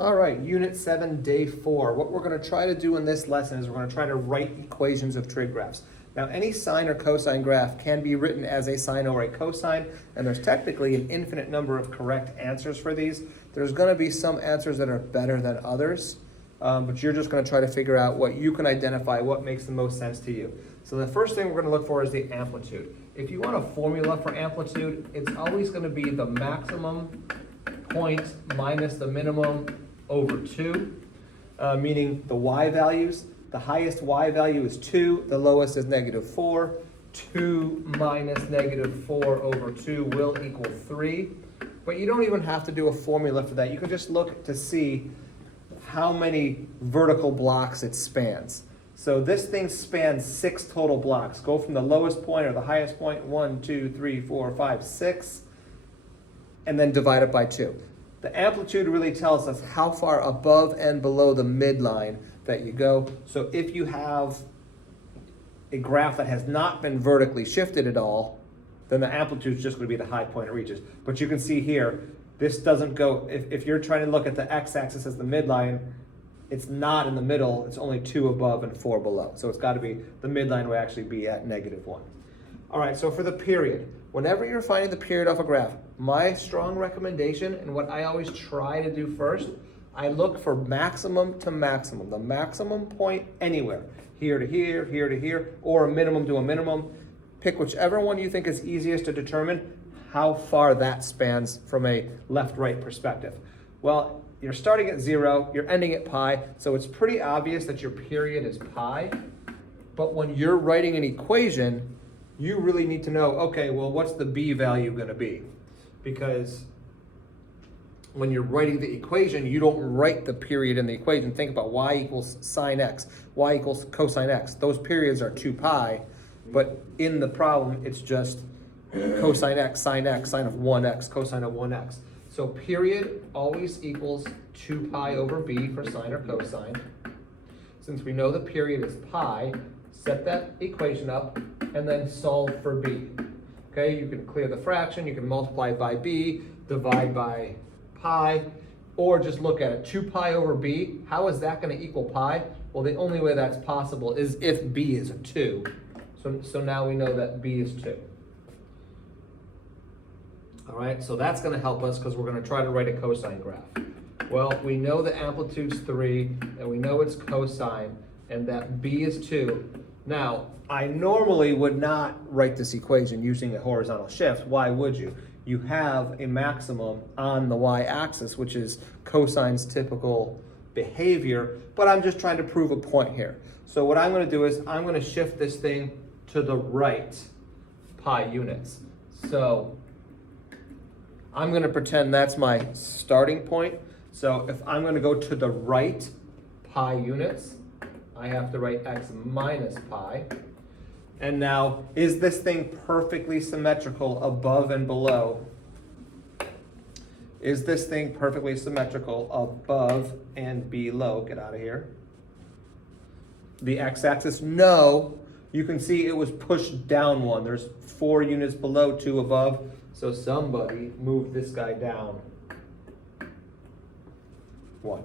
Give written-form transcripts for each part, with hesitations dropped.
All right, Unit 7, Day 4. What we're going to try to do in this lesson is we're going to try to write equations of trig graphs. Now, any sine or cosine graph can be written as a sine or a cosine, and there's technically an infinite number of correct answers for these. There's going to be some answers that are better than others, but you're just going to try to figure out what you can identify, what makes the most sense to you. So the first thing we're going to look for is the amplitude. If you want a formula for amplitude, it's always going to be the maximum point minus the minimum over 2, meaning the y values. The highest y value is 2, the lowest is -4. 2 minus -4 over 2 will equal 3. But you don't even have to do a formula for that. You can just look to see how many vertical blocks it spans. So this thing spans 6 total blocks. Go from the lowest point or the highest point, 1, 2, 3, 4, 5, 6, and then divide it by 2. The amplitude really tells us how far above and below the midline that you go. So if you have a graph that has not been vertically shifted at all, then the amplitude is just going to be the high point it reaches. But you can see here, this doesn't go, if you're trying to look at the x-axis as the midline, it's not in the middle, it's only 2 above and 4 below. So it's got to be, the midline will actually be at -1. All right, so for the period, whenever you're finding the period off a graph, my strong recommendation, and what I always try to do first, I look for maximum to maximum, the maximum point anywhere, here to here, here to here, or a minimum to a minimum. Pick whichever one you think is easiest to determine how far that spans from a left-right perspective. Well, you're starting at 0, you're ending at pi, so it's pretty obvious that your period is pi. But when you're writing an equation, you really need to know, okay, well, what's the b value going to be? Because when you're writing the equation, you don't write the period in the equation. Think about y equals sine x, y equals cosine x. Those periods are 2 pi, but in the problem, it's just cosine x, sine of 1x, cosine of 1x. So period always equals 2 pi over b for sine or cosine. Since we know the period is pi, set that equation up and then solve for b. Okay, you can clear the fraction, you can multiply by b, divide by pi, or just look at it. 2 pi over b, how is that going to equal pi? Well, the only way that's possible is if b is a 2. So now we know that b is 2. All right, so that's going to help us because we're going to try to write a cosine graph. Well, we know the amplitude's 3, and we know it's cosine, and that b is 2. Now, I normally would not write this equation using a horizontal shift. Why would you? You have a maximum on the y-axis, which is cosine's typical behavior, but I'm just trying to prove a point here. So what I'm going to do is I'm going to shift this thing to the right pi units. So I'm going to pretend that's my starting point. So if I'm going to go to the right pi units, I have to write x minus pi. And now, is this thing perfectly symmetrical above and below? Is this thing perfectly symmetrical above and below? Get out of here. The x-axis, no. You can see it was pushed down 1. There's 4 units below, 2 above. So somebody moved this guy down 1. All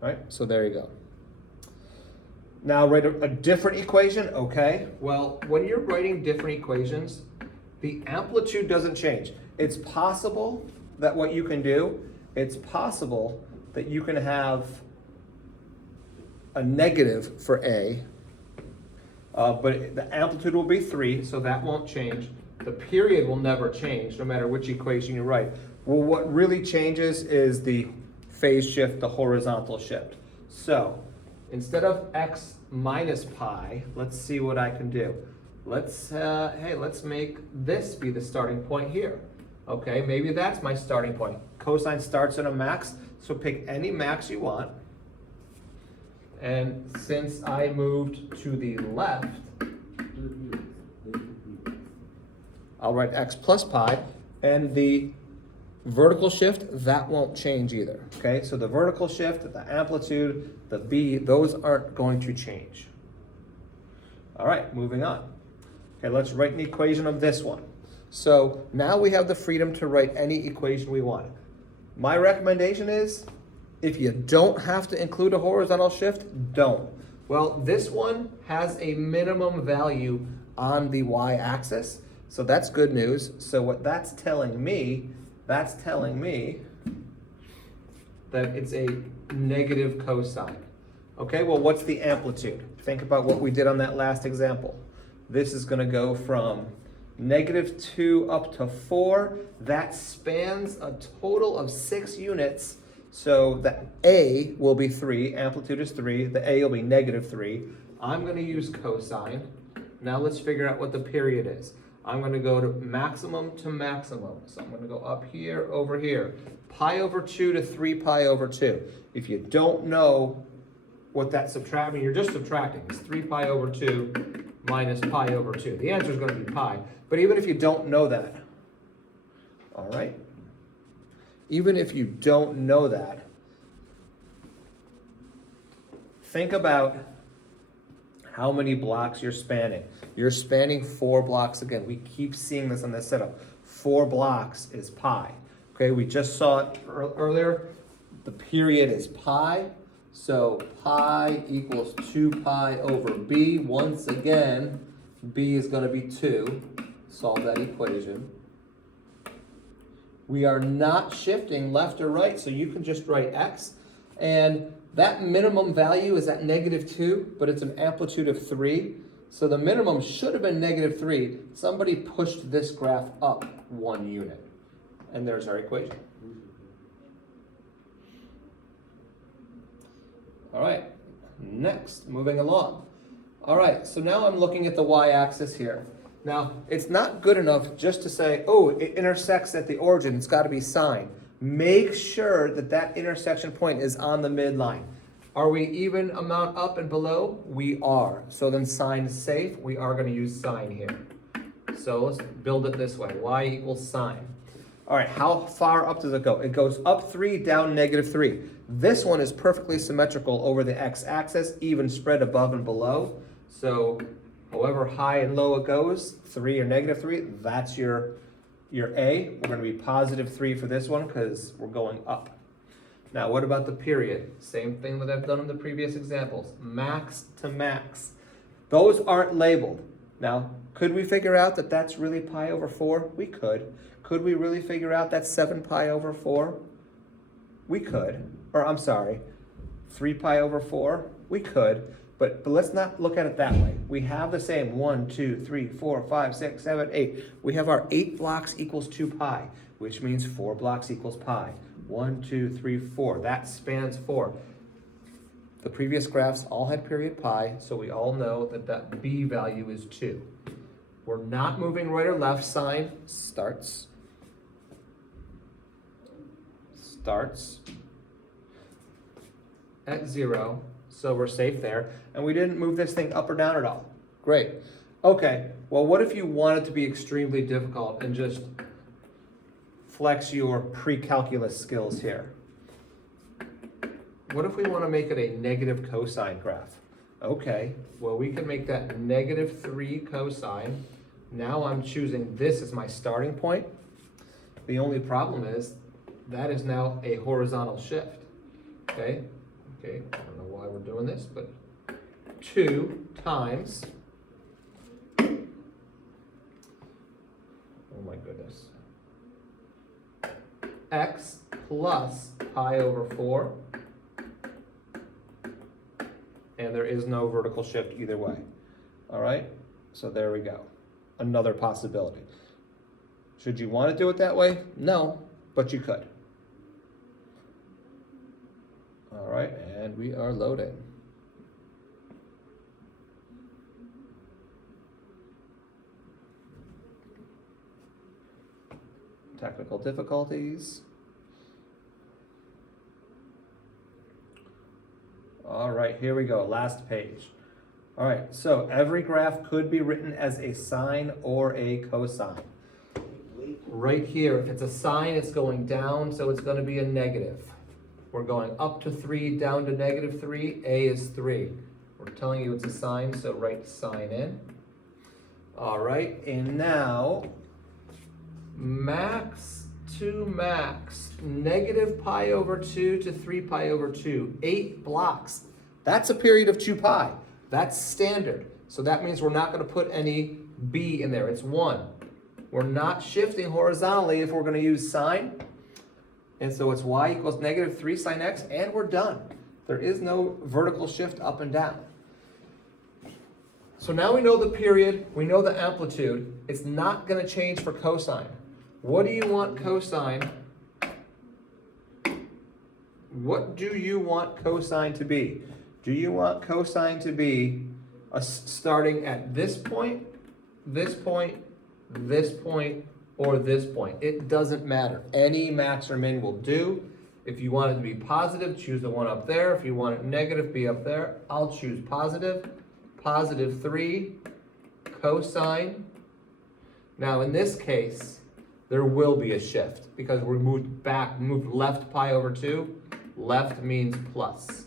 right, so there you go. Now write a different equation, okay? Well, when you're writing different equations, the amplitude doesn't change. It's possible that what you can do, it's possible that you can have a negative for A, but the amplitude will be 3, so that won't change. The period will never change, no matter which equation you write. Well, what really changes is the phase shift, the horizontal shift. So instead of x minus pi, let's see what I can do. Let's make this be the starting point here. Okay, maybe that's my starting point. Cosine starts at a max, so pick any max you want. And since I moved to the left, I'll write x plus pi, and the vertical shift, that won't change either. Okay, so the vertical shift, the amplitude, the b, those aren't going to change. All right, moving on. Okay, let's write an equation of this one. So now we have the freedom to write any equation we want. My recommendation is, if you don't have to include a horizontal shift, don't. Well, this one has a minimum value on the y-axis, so that's good news. So what that's telling me that it's a negative cosine. Okay, well, what's the amplitude? Think about what we did on that last example. This is going to go from -2 up to 4. That spans a total of 6 units. So the A will be 3, amplitude is 3, the A will be -3. I'm going to use cosine. Now let's figure out what the period is. I'm going to go to maximum. So I'm going to go up here, over here. Pi over 2 to 3 pi over 2. If you don't know what that's subtracting, you're just subtracting. It's 3 pi over 2 minus pi over 2. The answer is going to be pi. But even if you don't know that, all right? Even if you don't know that, think about how many blocks you're spanning. You're spanning 4 blocks again. We keep seeing this on this setup. 4 blocks is pi. Okay, we just saw it earlier. The period is pi. So pi equals 2 pi over b. Once again, b is going to be 2. Solve that equation. We are not shifting left or right, so you can just write x. And that minimum value is at -2, but it's an amplitude of 3. So the minimum should have been -3. Somebody pushed this graph up 1 unit. And there's our equation. All right, next, moving along. All right, so now I'm looking at the y-axis here. Now, it's not good enough just to say, oh, it intersects at the origin, it's got to be sine. Make sure that that intersection point is on the midline. Are we even amount up and below? We are. So then sine is safe. We are going to use sine here. So let's build it this way. Y equals sine. All right, how far up does it go? It goes up 3, down -3. This one is perfectly symmetrical over the x-axis, even spread above and below. So however high and low it goes, 3 or -3, that's your A. We're going to be +3 for this one because we're going up. Now, what about the period? Same thing that I've done in the previous examples. Max to max. Those aren't labeled. Now, could we figure out that that's really pi over 4? We could. Could we really figure out that's 7 pi over 4? We could. Or, I'm sorry, 3 pi over 4? We could. But let's not look at it that way. We have the same 1, 2, 3, 4, 5, 6, 7, 8. We have our 8 blocks equals 2 pi, which means 4 blocks equals pi. 1, 2, 3, 4. That spans 4. The previous graphs all had period pi, so we all know that that b value is 2. We're not moving right or left. Sine starts at 0, so we're safe there. And we didn't move this thing up or down at all. Great. Okay, well, what if you want it to be extremely difficult and just flex your pre-calculus skills here? What if we want to make it a negative cosine graph? Okay, well, we can make that -3 cosine. Now I'm choosing this as my starting point. The only problem is that is now a horizontal shift. Okay, I don't know why we're doing this, but 2 times, oh my goodness, x plus pi over 4, and there is no vertical shift either way. All right, so there we go. Another possibility. Should you want to do it that way? No, but you could. All right, and we are loading. Technical difficulties. All right, here we go, last page. All right, so every graph could be written as a sine or a cosine. Right here, if it's a sine, it's going down, so it's going to be a negative. We're going up to 3, down to -3. A is 3. We're telling you it's a sine, so write sine in. All right, and now max to max, negative pi over 2 to 3 pi over 2, 8 blocks. That's a period of 2 pi. That's standard. So that means we're not going to put any b in there. It's 1. We're not shifting horizontally if we're going to use sine. And so it's y equals negative 3 sine x, and we're done. There is no vertical shift up and down. So now we know the period, we know the amplitude. It's not going to change for cosine. What do you want cosine? What do you want cosine to be? Do you want cosine to be starting at this point, this point, this point, or this point? It doesn't matter. Any max or min will do. If you want it to be positive, choose the one up there. If you want it negative, be up there. I'll choose positive. Positive 3 cosine. Now in this case, there will be a shift because we moved back, moved left pi over 2. Left means plus.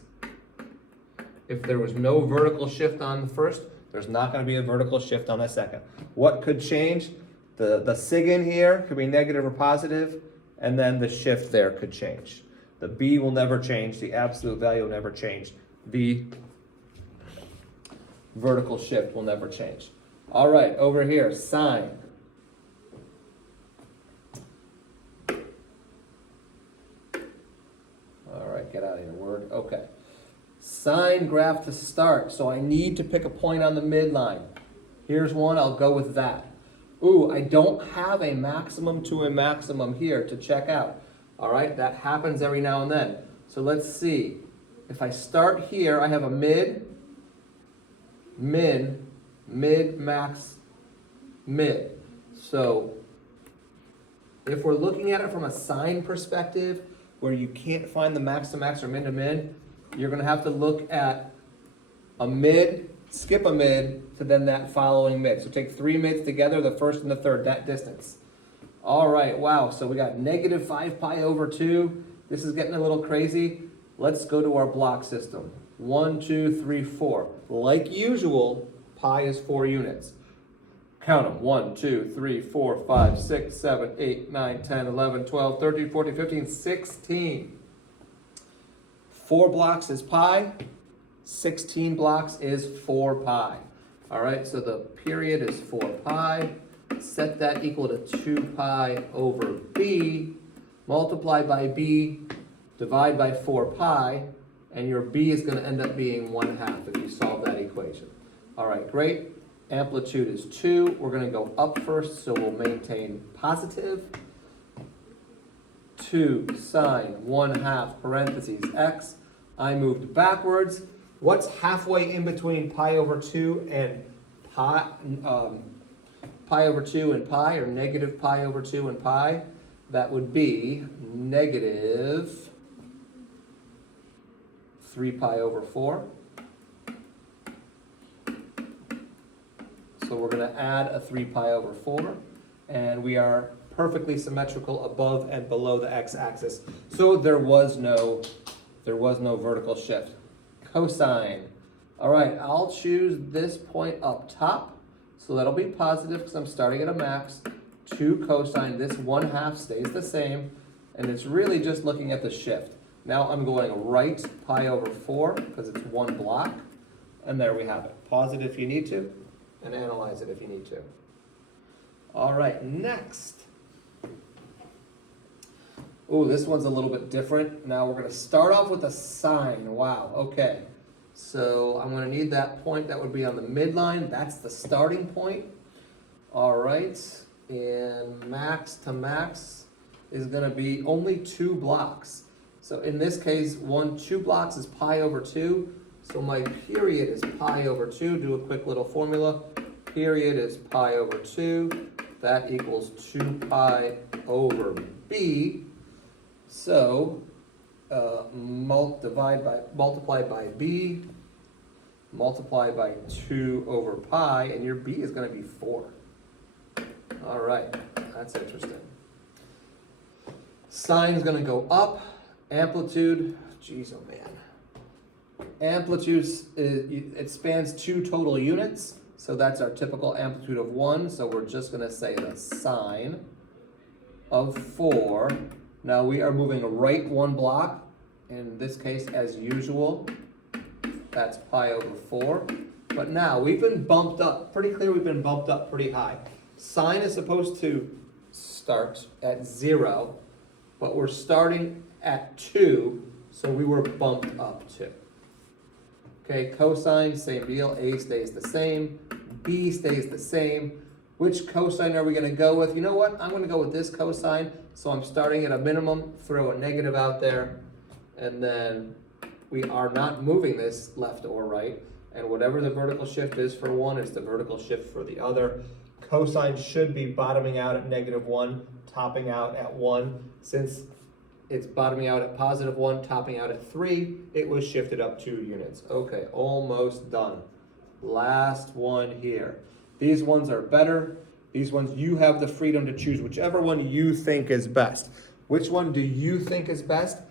If there was no vertical shift on the first, there's not going to be a vertical shift on the second. What could change? The sig in here could be negative or positive, and then the shift there could change. The b will never change. The absolute value will never change. The vertical shift will never change. All right, over here, sine. All right, get out of here, word. Okay. Sine graph to start. So I need to pick a point on the midline. Here's one, I'll go with that. Ooh, I don't have a maximum to a maximum here to check out. All right, that happens every now and then. So let's see. If I start here, I have a mid, min, mid, max, mid. So if we're looking at it from a sine perspective, where you can't find the max to max or min to min, you're going to have to look at a mid, skip a mid, to then that following mid. So take 3 mids together, the first and the third, that distance. All right, wow, so we got negative 5 pi over 2. This is getting a little crazy. Let's go to our block system. 1, 2, 3, 4. Like usual, pi is 4 units. Count them. 1, 2, 3, 4, 5, 6, 7, 8, 9, 10, 11, 12, 13, 14, 15, 16. 4 blocks is pi. 16 blocks is 4 pi. All right, so the period is 4 pi. Set that equal to 2 pi over b. Multiply by b, divide by 4 pi, and your b is going to end up being 1/2 if you solve that equation. All right, great. Amplitude is 2. We're going to go up first, so we'll maintain positive. 2 sine 1/2 parentheses x. I moved backwards. What's halfway in between pi over 2 and pi over 2 and pi, or negative pi over 2 and pi? That would be negative 3 pi over 4. So we're going to add a 3 pi over 4, and we are perfectly symmetrical above and below the x-axis. So there was no vertical shift. Cosine. All right, I'll choose this point up top. So that'll be positive because I'm starting at a max. 2 cosine, this 1/2 stays the same, and it's really just looking at the shift. Now I'm going right pi over 4 because it's 1 block, and there we have it. Pause it if you need to, and analyze it if you need to. All right, next. Ooh, this one's a little bit different. Now we're going to start off with a sine. Wow, okay. So I'm going to need that point that would be on the midline. That's the starting point. All right, and max to max is going to be only 2 blocks. So in this case, 2 blocks is pi over 2. So my period is pi over 2. Do a quick little formula. Period is pi over 2. That equals 2 pi over b. So multiply by b, multiply by 2 over pi, and your b is going to be 4. All right, that's interesting. Sine is going to go up. Amplitude, geez, oh man. Amplitude, it spans 2 total units, so that's our typical amplitude of 1. So we're just going to say the sine of 4. Now we are moving right one block. In this case, as usual, that's pi over 4. But now we've been bumped up, pretty clear we've been bumped up pretty high. Sine is supposed to start at 0, but we're starting at 2, so we were bumped up 2. Okay, cosine, same deal. A stays the same, B stays the same. Which cosine are we going to go with? You know what? I'm going to go with this cosine. So I'm starting at a minimum, throw a negative out there, and then we are not moving this left or right. And whatever the vertical shift is for one, it's the vertical shift for the other. Cosine should be bottoming out at -1, topping out at 1. Since it's bottoming out at +1, topping out at 3, it was shifted up 2 units. Okay, almost done. Last one here. These ones are better. These ones, you have the freedom to choose whichever one you think is best. Which one do you think is best?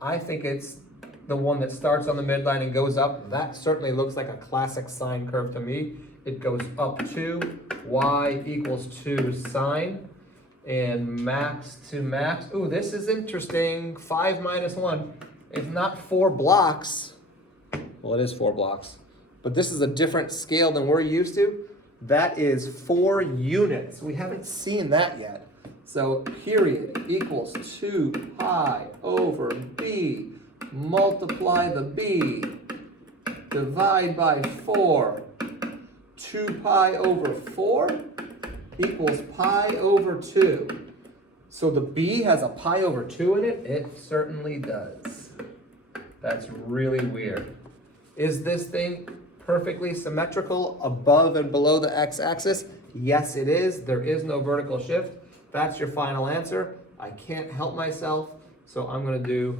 I think it's the one that starts on the midline and goes up. That certainly looks like a classic sine curve to me. It goes up 2, y equals 2 sine, and max to max. Ooh, this is interesting. 5 minus 1. It's not 4 blocks. Well, it is 4 blocks. But this is a different scale than we're used to. That is 4 units. We haven't seen that yet. So period equals 2 pi over b. Multiply the b. Divide by 4. 2 pi over 4 equals pi over 2. So the b has a pi over 2 in it? It certainly does. That's really weird. Is this thing perfectly symmetrical above and below the x-axis? Yes, it is. There is no vertical shift. That's your final answer. I can't help myself, so I'm going to do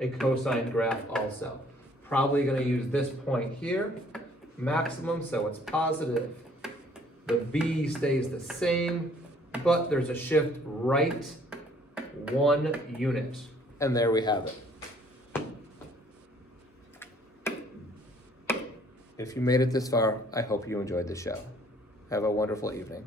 a cosine graph also. Probably going to use this point here, maximum, so it's positive. The b stays the same, but there's a shift right 1 unit. And there we have it. If you made it this far, I hope you enjoyed the show. Have a wonderful evening.